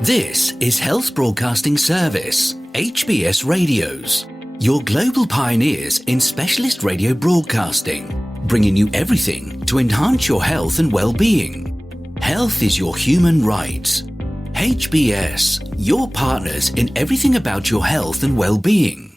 This is Health Broadcasting Service HBS Radios, your global pioneers in specialist radio broadcasting, bringing you everything to enhance your health and well-being. Health is your human right. HBS, your partners in everything about your health and well-being.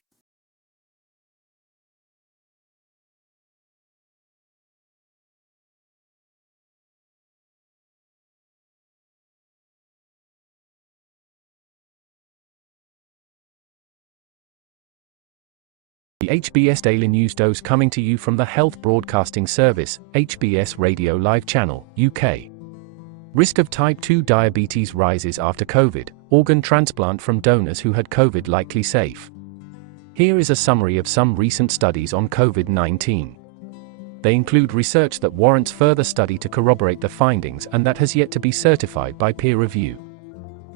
The HBS Daily News Dose coming to you from the Health Broadcasting Service HBS Radio Live Channel, UK. Risk of type 2 diabetes rises after COVID, organ transplant from donors who had COVID likely safe. Here is a summary of some recent studies on COVID-19. They include research that warrants further study to corroborate the findings and that has yet to be certified by peer review.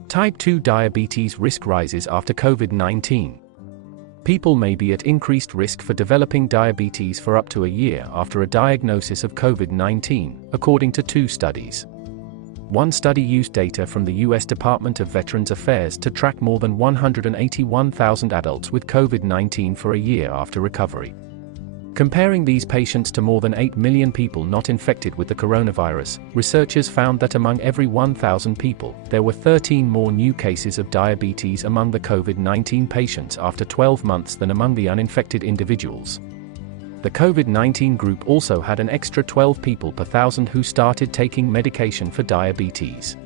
Type 2 diabetes risk rises after COVID-19. People may be at increased risk for developing diabetes for up to a year after a diagnosis of COVID-19, according to two studies. One study used data from the U.S. Department of Veterans Affairs to track more than 181,000 adults with COVID-19 for a year after recovery. Comparing these patients to more than 8 million people not infected with the coronavirus, researchers found that among every 1,000 people, there were 13 more new cases of diabetes among the COVID-19 patients after 12 months than among the uninfected individuals. The COVID-19 group also had an extra 12 people per thousand who started taking medication for diabetes.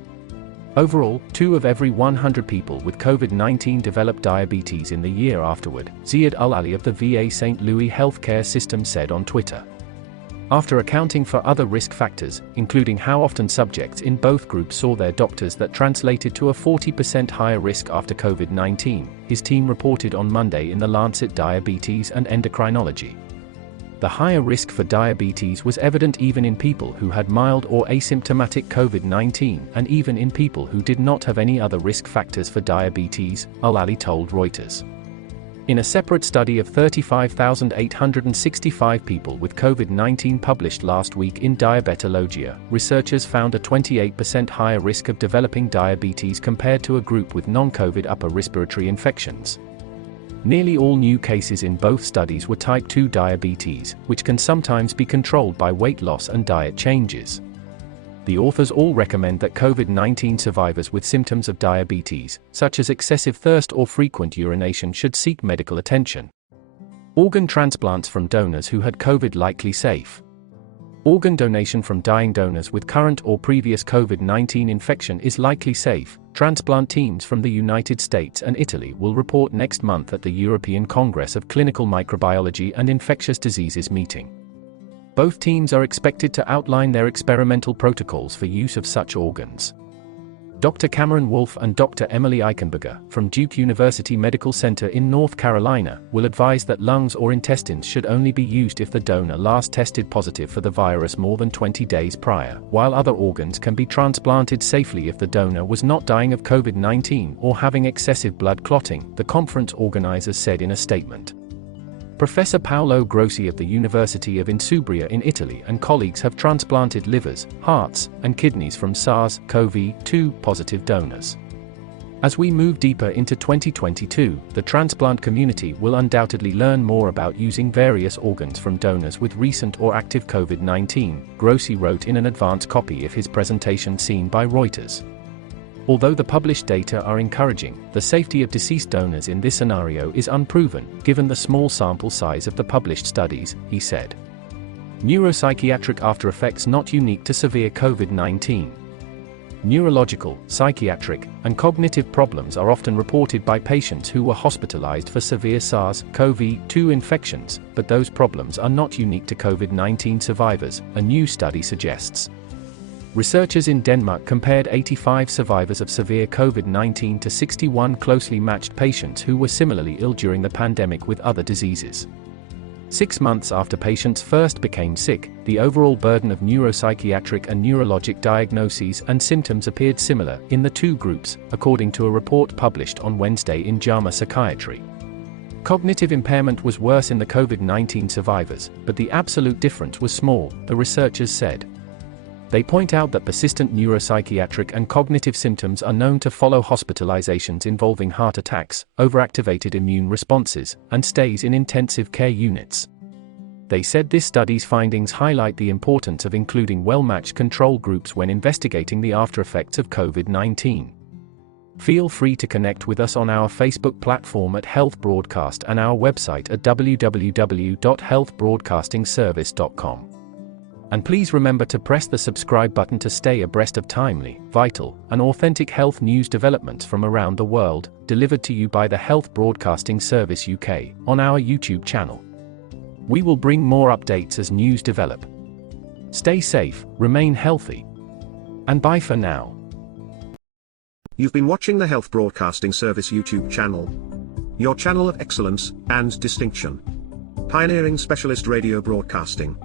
Overall, 2 of every 100 people with COVID-19 developed diabetes in the year afterward, Ziad Al-Ali of the VA St. Louis Healthcare System said on Twitter. After accounting for other risk factors, including how often subjects in both groups saw their doctors, that translated to a 40% higher risk after COVID-19, his team reported on Monday in The Lancet Diabetes and Endocrinology. The higher risk for diabetes was evident even in people who had mild or asymptomatic COVID-19 and even in people who did not have any other risk factors for diabetes, Al-Ali told Reuters. In a separate study of 35,865 people with COVID-19 published last week in Diabetologia, researchers found a 28% higher risk of developing diabetes compared to a group with non-COVID upper respiratory infections. Nearly all new cases in both studies were type 2 diabetes, which can sometimes be controlled by weight loss and diet changes. The authors all recommend that COVID-19 survivors with symptoms of diabetes, such as excessive thirst or frequent urination, should seek medical attention. Organ transplants from donors who had COVID likely safe. Organ donation from dying donors with current or previous COVID-19 infection is likely safe, transplant teams from the United States and Italy will report next month at the European Congress of Clinical Microbiology and Infectious Diseases meeting. Both teams are expected to outline their experimental protocols for use of such organs. Dr. Cameron Wolfe and Dr. Emily Eichenberger, from Duke University Medical Center in North Carolina, will advise that lungs or intestines should only be used if the donor last tested positive for the virus more than 20 days prior, while other organs can be transplanted safely if the donor was not dying of COVID-19 or having excessive blood clotting, the conference organizers said in a statement. Professor Paolo Grossi of the University of Insubria in Italy and colleagues have transplanted livers, hearts, and kidneys from SARS-CoV-2 positive donors. As we move deeper into 2022, the transplant community will undoubtedly learn more about using various organs from donors with recent or active COVID-19, Grossi wrote in an advance copy of his presentation seen by Reuters. Although the published data are encouraging, the safety of deceased donors in this scenario is unproven, given the small sample size of the published studies, he said. Neuropsychiatric aftereffects not unique to severe COVID-19. Neurological, psychiatric, and cognitive problems are often reported by patients who were hospitalized for severe SARS-CoV-2 infections, but those problems are not unique to COVID-19 survivors, a new study suggests. Researchers in Denmark compared 85 survivors of severe COVID-19 to 61 closely matched patients who were similarly ill during the pandemic with other diseases. 6 months after patients first became sick, the overall burden of neuropsychiatric and neurologic diagnoses and symptoms appeared similar in the two groups, according to a report published on Wednesday in JAMA Psychiatry. Cognitive impairment was worse in the COVID-19 survivors, but the absolute difference was small, the researchers said. They point out that persistent neuropsychiatric and cognitive symptoms are known to follow hospitalizations involving heart attacks, overactivated immune responses, and stays in intensive care units. They said this study's findings highlight the importance of including well-matched control groups when investigating the aftereffects of COVID-19. Feel free to connect with us on our Facebook platform at Health Broadcast and our website at www.healthbroadcastingservice.com. And please remember to press the subscribe button to stay abreast of timely, vital, and authentic health news developments from around the world, delivered to you by the Health Broadcasting Service UK, on our YouTube channel. We will bring more updates as news develop. Stay safe, remain healthy. And bye for now. You've been watching the Health Broadcasting Service YouTube channel. Your channel of excellence and distinction. Pioneering specialist radio broadcasting.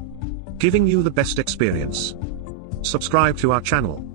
Giving you the best experience. Subscribe to our channel.